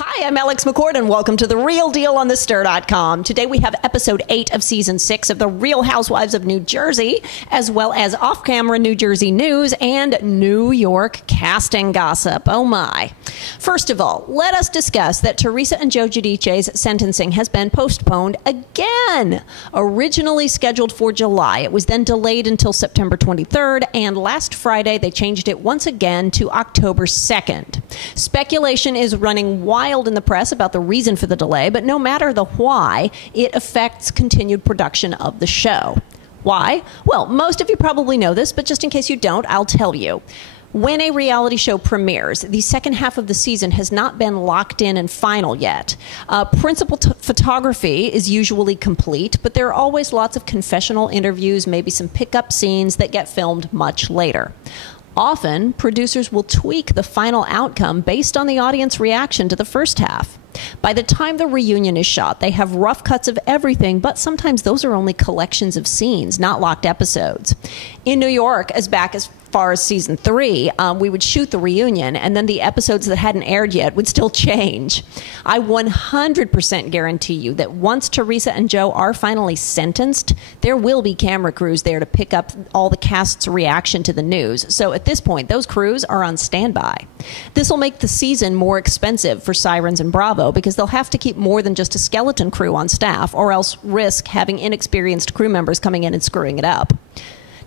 Hi, I'm Alex McCord, and welcome to The Real Deal on TheStir.com. Today we have episode 8 of season 6 of The Real Housewives of New Jersey, as well as off-camera New Jersey news and New York casting gossip. Oh my. First of all, let us discuss that Teresa and Joe Giudice's sentencing has been postponed again. Originally scheduled for July, it was then delayed until September 23rd, and last Friday they changed it once again to October 2nd. Speculation is running wild in the press about the reason for the delay, but no matter the why, it affects continued production of the show. Why? Well, most of you probably know this, but just in case you don't, I'll tell you. When a reality show premieres, the second half of the season has not been locked in and final yet. Principal photography is usually complete, but there are always lots of confessional interviews, maybe some pickup scenes that get filmed much later. Often, producers will tweak the final outcome based on the audience reaction to the first half. By the time the reunion is shot, they have rough cuts of everything, but sometimes those are only collections of scenes, not locked episodes. In New York, as far as season 3, we would shoot the reunion, and then the episodes that hadn't aired yet would still change. I 100% guarantee you that once Teresa and Joe are finally sentenced, there will be camera crews there to pick up all the cast's reaction to the news. So at this point, those crews are on standby. This will make the season more expensive for Sirens and Bravo because they'll have to keep more than just a skeleton crew on staff, or else risk having inexperienced crew members coming in and screwing it up.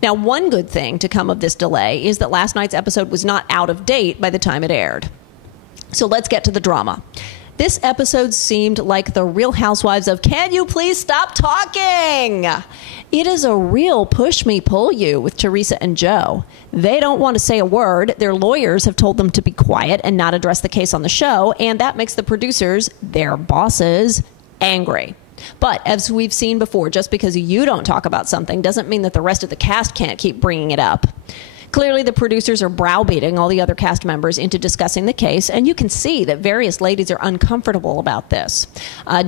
Now, one good thing to come of this delay is that last night's episode was not out of date by the time it aired. So let's get to the drama. This episode seemed like the Real Housewives of "Can you please stop talking?" It is a real push me, pull you with Teresa and Joe. They don't want to say a word. Their lawyers have told them to be quiet and not address the case on the show, and that makes the producers, their bosses, angry. But as we've seen before, just because you don't talk about something doesn't mean that the rest of the cast can't keep bringing it up. Clearly, the producers are browbeating all the other cast members into discussing the case, and you can see that various ladies are uncomfortable about this.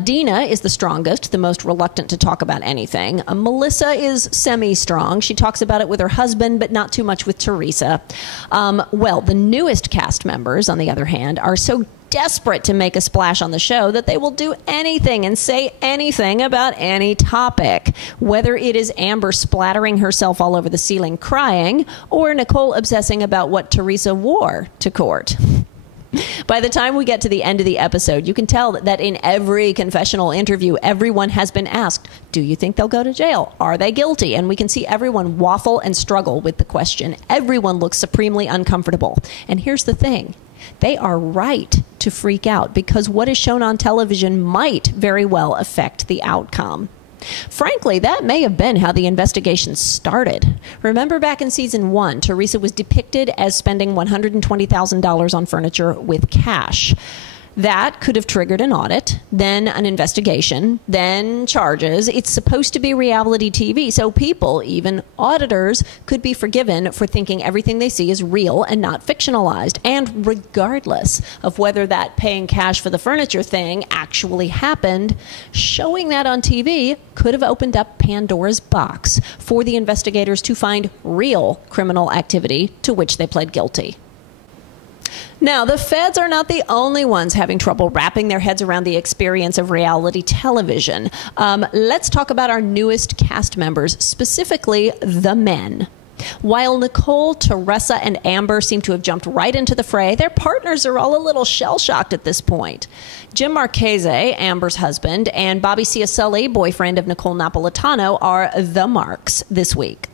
Dina is the strongest, the most reluctant to talk about anything. Melissa is semi-strong. She talks about it with her husband, but not too much with Teresa. Well, the newest cast members, on the other hand, are so desperate to make a splash on the show that they will do anything and say anything about any topic, whether it is Amber splattering herself all over the ceiling crying or Nicole obsessing about what Teresa wore to court. By the time we get to the end of the episode, you can tell that in every confessional interview, everyone has been asked, do you think they'll go to jail? Are they guilty? And we can see everyone waffle and struggle with the question. Everyone looks supremely uncomfortable. And here's the thing. They are right to freak out because what is shown on television might very well affect the outcome. Frankly, that may have been how the investigation started. Remember back in season 1, Teresa was depicted as spending $120,000 on furniture with cash. That could have triggered an audit, then an investigation, then charges. It's supposed to be reality TV, so people, even auditors, could be forgiven for thinking everything they see is real and not fictionalized. And regardless of whether that paying cash for the furniture thing actually happened, showing that on TV could have opened up Pandora's box for the investigators to find real criminal activity to which they pled guilty. Now, the feds are not the only ones having trouble wrapping their heads around the experience of reality television. Let's talk about our newest cast members, specifically the men. While Nicole, Teresa, and Amber seem to have jumped right into the fray, their partners are all a little shell-shocked at this point. Jim Marchese, Amber's husband, and Bobby Ciacelli, boyfriend of Nicole Napolitano, are the marks this week.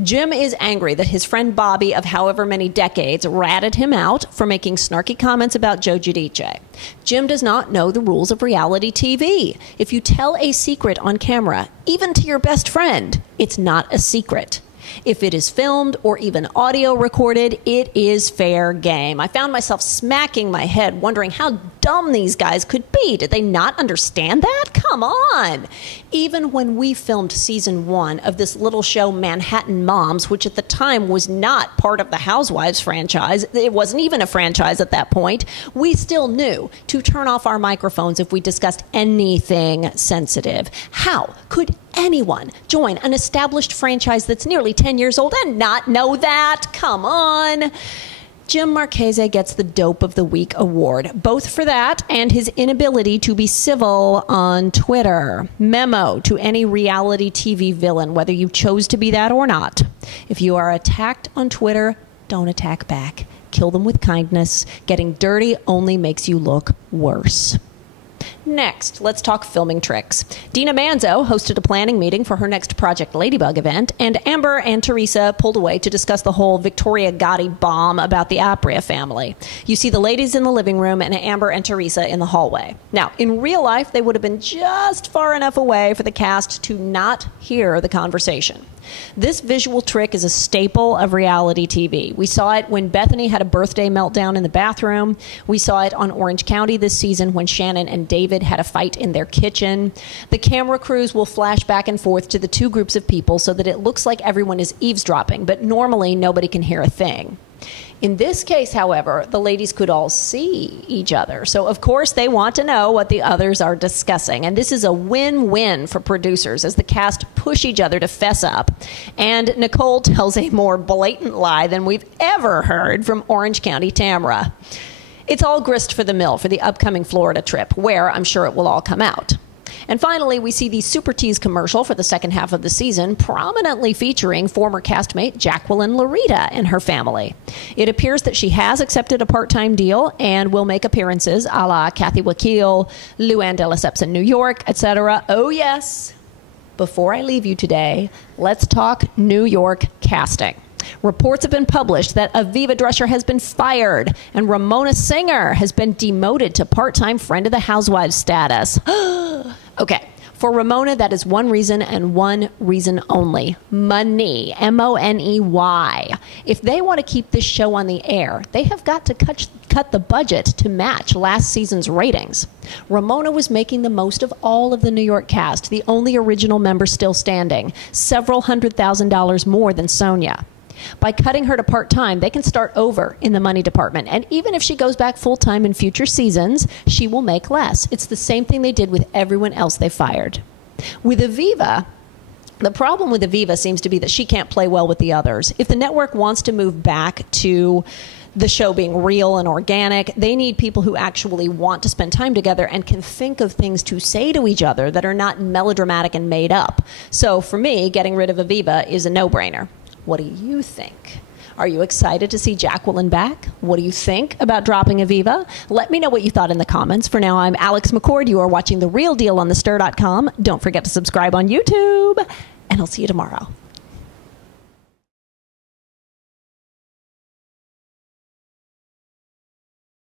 Jim is angry that his friend Bobby of however many decades ratted him out for making snarky comments about Joe Giudice. Jim does not know the rules of reality TV. If you tell a secret on camera, even to your best friend, it's not a secret. If it is filmed or even audio recorded, it is fair game. I found myself smacking my head, wondering how dumb these guys could be. Did they not understand that? Come on. Even when we filmed season 1 of this little show, Manhattan Moms, which at the time was not part of the Housewives franchise, it wasn't even a franchise at that point, we still knew to turn off our microphones if we discussed anything sensitive. How could anyone join an established franchise that's nearly 10 years old and not know that? Come on. Jim Marchese gets the Dope of the Week award, both for that and his inability to be civil on Twitter. Memo to any reality TV villain, whether you chose to be that or not. If you are attacked on Twitter, don't attack back. Kill them with kindness. Getting dirty only makes you look worse. Next, let's talk filming tricks. Dina Manzo hosted a planning meeting for her next Project Ladybug event, and Amber and Teresa pulled away to discuss the whole Victoria Gotti bomb about the Apria family. You see the ladies in the living room and Amber and Teresa in the hallway. Now, in real life, they would have been just far enough away for the cast to not hear the conversation. This visual trick is a staple of reality TV. We saw it when Bethany had a birthday meltdown in the bathroom. We saw it on Orange County this season when Shannon and David had a fight in their kitchen. The camera crews will flash back and forth to the two groups of people so that it looks like everyone is eavesdropping, but normally nobody can hear a thing. In this case, however, the ladies could all see each other. So, of course, they want to know what the others are discussing. And this is a win-win for producers as the cast push each other to fess up. And Nicole tells a more blatant lie than we've ever heard from Orange County Tamara. It's all grist for the mill for the upcoming Florida trip, where I'm sure it will all come out. And finally, we see the Super Tease commercial for the second half of the season, prominently featuring former castmate Jacqueline Larita and her family. It appears that she has accepted a part-time deal and will make appearances a la Kathy Wakil, Luann de Lesseps in New York, etc. Oh, yes. Before I leave you today, let's talk New York casting. Reports have been published that Aviva Drescher has been fired and Ramona Singer has been demoted to part-time friend of the Housewives status. Okay, for Ramona, that is one reason and one reason only. Money. M-O-N-E-Y. If they want to keep this show on the air, they have got to cut the budget to match last season's ratings. Ramona was making the most of all of the New York cast, the only original member still standing, several $100,000 more than Sonia. By cutting her to part-time, they can start over in the money department. And even if she goes back full-time in future seasons, she will make less. It's the same thing they did with everyone else they fired. With Aviva, the problem with Aviva seems to be that she can't play well with the others. If the network wants to move back to the show being real and organic, they need people who actually want to spend time together and can think of things to say to each other that are not melodramatic and made up. So for me, getting rid of Aviva is a no-brainer. What do you think? Are you excited to see Jacqueline back? What do you think about dropping Aviva? Let me know what you thought in the comments. For now, I'm Alex McCord. You are watching The Real Deal on thestir.com. Don't forget to subscribe on YouTube, and I'll see you tomorrow.